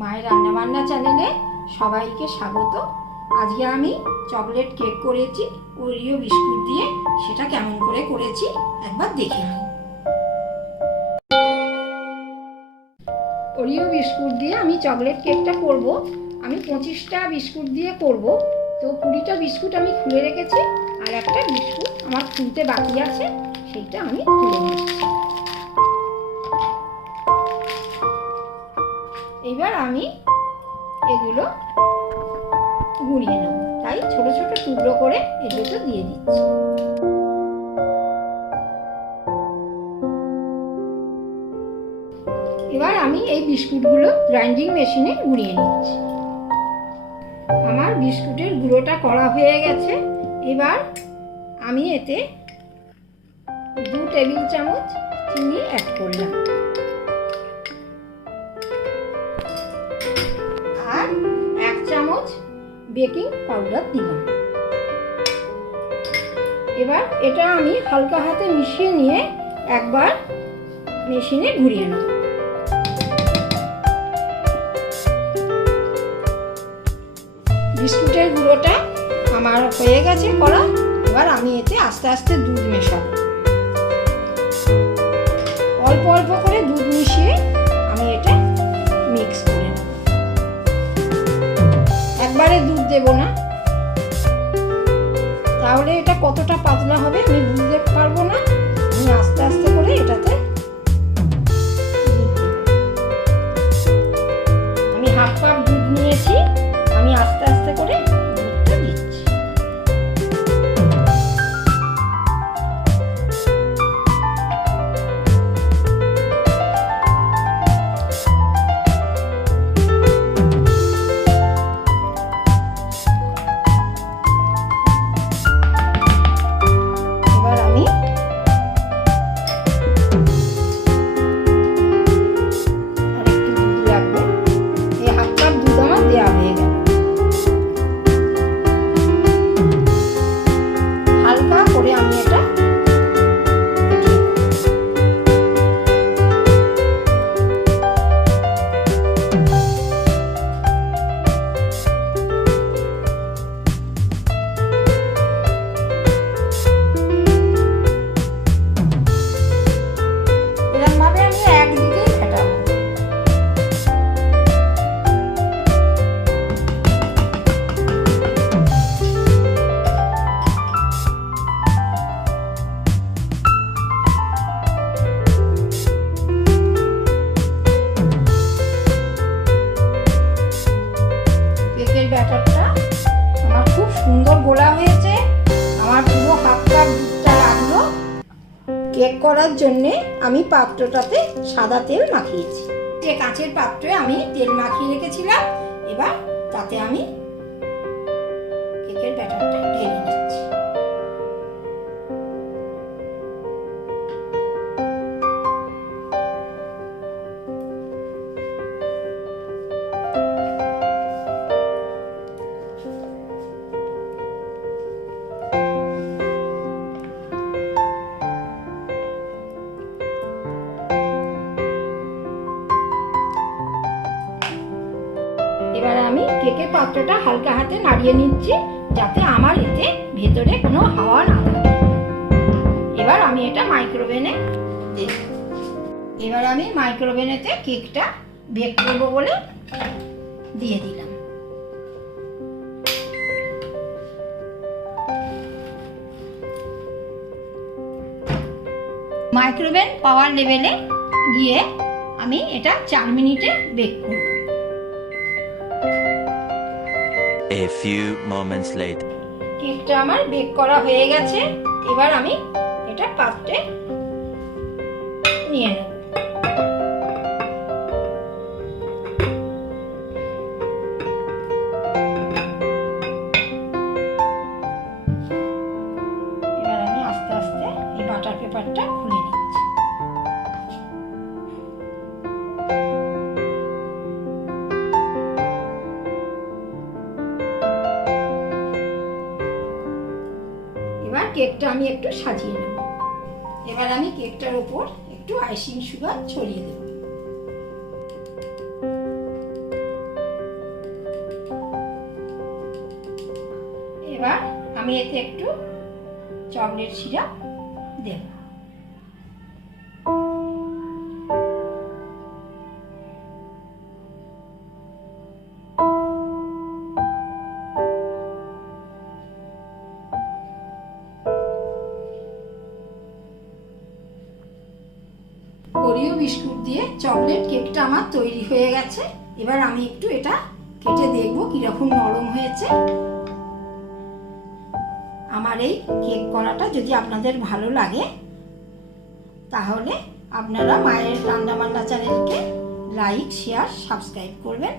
মায়ের রান্নাবান্না চ্যানেলে সবাইকে স্বাগত। আজকে আমি চকলেট কেক করেছি ওরিও বিস্কুট দিয়ে। সেটা কেমন করে করেছি একবার দেখে নিই। ওরিও বিস্কুট দিয়ে আমি চকলেট কেকটা করব। আমি 25টা বিস্কুট দিয়ে করব, তো 20টা বিস্কুট আমি খুলে রেখেছি, আর একটা বিস্কুট আমার খুলতে বাকি আছে, সেইটা আমি খুলে নিচ্ছি। এবার আমি এগুলো গুঁড়িয়ে নেব, তাই ছোট ছোট টুকরো করে এগুলো দিয়ে দিচ্ছি। এবার আমি এই বিস্কুটগুলো গ্রাইন্ডিং মেশিনে গুঁড়িয়ে নিচ্ছি। আমার বিস্কুটের গুঁড়োটা করা হয়ে গেছে। এবার আমি এতে 2 টেবিল চামচ চিনি অ্যাড করলাম, আর 1 চামচ বেকিং পাউডার দিলাম। এবার এটা আমি হালকা হাতে মিশিয়ে নিয়ে একবার মেশিনে ঘুরিয়ে নেব। বিস্কুটের গুঁড়োটা আমার হয়ে গেছে করা। এবার আমি এতে আস্তে আস্তে দুধ মেশাবো। অল্প অল্প করে দুধ মিশিয়ে আমি এটা মিক্স করে নেব। একবারে দুধ দেব না, তাহলে এটা কতটা পাতলা হবে আমি বুঝতে পারবো না। আমি আস্তে আস্তে করে এটাতে আমি হাফ কাপ দুধ নিয়েছি, আমি আস্তে আস্তে করে দুধটা দিচ্ছি। এবার আমি আরেকটু দুধ লাগবে। এই হাফ কাপ দুধ আমার দেওয়া হয়ে গেল। হালকা করে আমি এটা এরকমভাবে আমি একদিকেই ফেটাবো। কেকের ব্যাটারটা আমার খুব সুন্দর গোলা হয়েছে। আমার পুরো হাফ কাপ দুধটা লাগলো। কেক করার জন্যে আমি পাত্রটাতে সাদা তেল মাখিয়েছি। যে কাঁচের পাত্রে আমি তেল মাখিয়ে রেখেছিলাম, এবার তাতে আমি কেকের ব্যাটারটা ঢেলে নিচ্ছি। এবার আমি কেকের পাত্রটা হালকা হাতে নাড়িয়ে নিচ্ছি, যাতে আমার এতে ভেতরে কোনো হাওয়া না থাকে। এবার আমি এটা মাইক্রোওভেনে দেব। এবার আমি মাইক্রোওভেনেতে কেকটা বেক করব বলে দিয়ে দিলাম। মাইক্রোওভেন পাওয়ার লেভেলে গিয়ে আমি এটা 4 মিনিটে বেক করব। A few moments later. কেকটা আমার বেক করা হয়ে গেছে। এবার আমি এটা পাত্রে নিয়ে নেব। এবার আমি আস্তে আস্তে এই বাটার পেপারটা খুলে নিচ্ছি। এবার কেকটা আমি একটু সাজিয়ে নেব। এবার আমি কেকটার উপর একটু আইসিং সুগার ছড়িয়ে দেব। আমি এতে একটু চকলেট সিরাপ দেব। ওরিও বিস্কুট দিয়ে চকলেট কেকটা আমার তৈরি হয়ে গেছে। এবার আমি একটু এটা কেটে দেখবো কিরকম নরম হয়েছে। আমার এই কেক করাটা যদি আপনাদের ভালো লাগে তাহলে আপনারা মায়ের রান্না বান্না চ্যানেলকে লাইক, শেয়ার, সাবস্ক্রাইব করবেন।